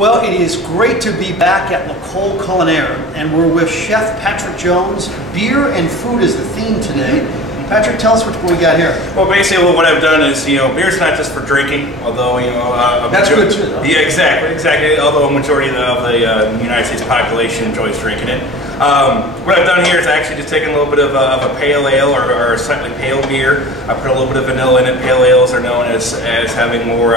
Well, it is great to be back at L'Ecole Culinaire, and we're with Chef Patrick Jones. Beer and food is the theme today. Patrick, tell us what we got here. Well, basically what I've done is, beer's not just for drinking, although, that's good too, though. Yeah, exactly. Although a majority of the United States population enjoys drinking it. What I've done here is actually just taken a little bit of a pale ale or a slightly pale beer. I put a little bit of vanilla in it. Pale ales are known as having more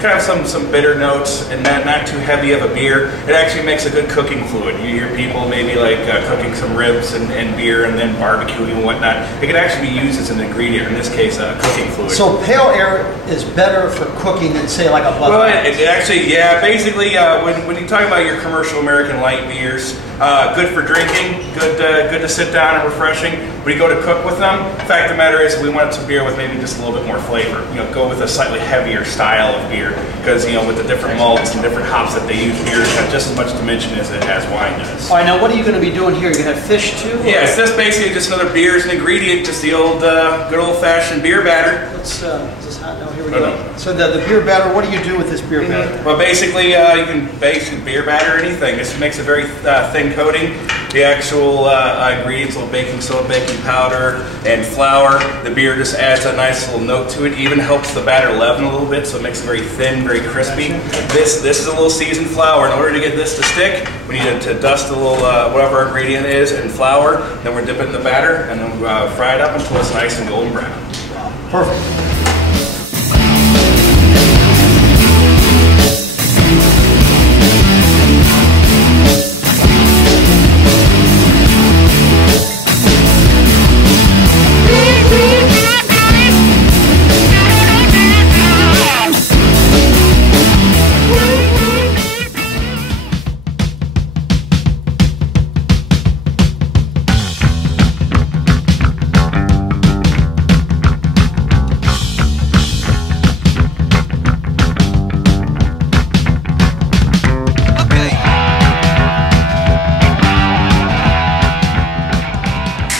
kind of some bitter notes and not too heavy of a beer. It actually makes a good cooking fluid. You hear people maybe like cooking some ribs and beer and then barbecuing and whatnot. It can actually be used as an ingredient, in this case cooking fluid. So pale ale is better for cooking than say like a Bud Well, Light? it actually, yeah, basically when you talk about your commercial American light beers, good for drinking, good to sit down and refreshing. When you go to cook with them, the fact of the matter is we want some beer with maybe just a little bit more flavor. Go with a slightly heavier style of beer because with the different malts and different hops that they use, beer has just as much dimension as wine does. All right, now what are you going to be doing here? You're going to have fish too? Yeah, it's just basically just another beer as an ingredient, just the old good old-fashioned beer batter. Let's, is this hot? No, here we go. So the beer batter, what do you do with this beer batter? Well, basically, you can basically beer batter anything. This makes a very thin coating. The actual ingredients, little baking soda, baking powder, and flour. The beer just adds a nice little note to it. Even helps the batter leaven a little bit, so it makes it very thin, very crispy. This is a little seasoned flour. In order to get this to stick, we need to dust a little whatever our ingredient is in flour. Then we're dip it in the batter, and then fry it up until it's nice and golden brown. Perfect.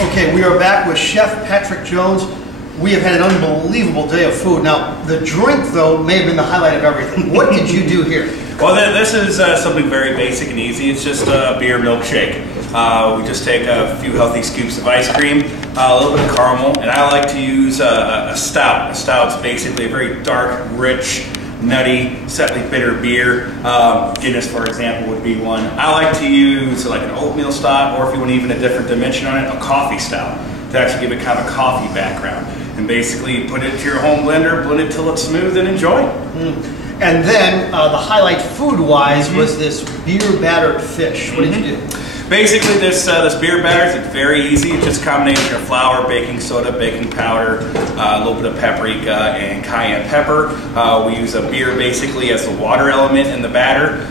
Okay, we are back with Chef Patrick Jones. We have had an unbelievable day of food. Now, the drink, though, may have been the highlight of everything. What did you do here? Well, this is something very basic and easy. It's just a beer milkshake. We just take a few healthy scoops of ice cream, a little bit of caramel, and I like to use a stout. A stout's basically a very dark, rich, nutty, slightly bitter beer. Guinness, for example, would be one. I like to use like an oatmeal stout, or if you want even a different dimension on it, a coffee stout, to actually give it kind of a coffee background. And basically put it into your home blender, blend it till it's smooth, and enjoy. And then the highlight food-wise was this beer battered fish. What did you do? Basically, this beer batter is very easy. It's just a combination of flour, baking soda, baking powder, a little bit of paprika, and cayenne pepper. We use a beer basically as the water element in the batter.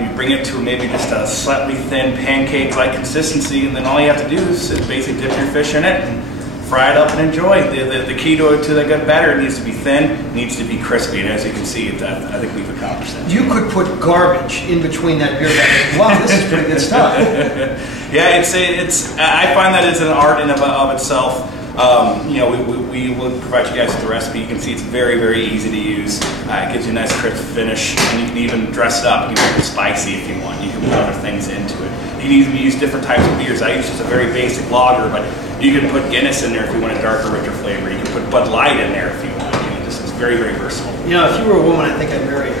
You bring it to maybe just a slightly thin pancake-like consistency, and then all you have to do is basically dip your fish in it and fry it up and enjoy. The key to the good batter, it needs to be thin, it needs to be crispy, and as you can see, I think we've accomplished that. You could put garbage in between that beer batter. Wow, this is pretty good stuff. Yeah, I find that it's an art in of itself. We will provide you guys with the recipe. You can see it's very, very easy to use. It gives you a nice crisp finish, and you can even dress it up. You can make it spicy if you want. You can put other things into it. You can even use different types of beers. I use just a very basic lager, but you can put Guinness in there if you want a darker, richer flavor. You can put Bud Light in there if you want. It's very, very versatile. If you were a woman, I think I'd marry you.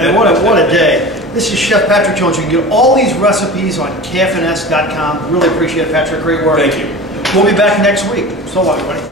And what a day. This is Chef Patrick Jones. You can get all these recipes on KFNS.com. Really appreciate it, Patrick. Great work. Thank you. We'll be back next week. So long, everybody.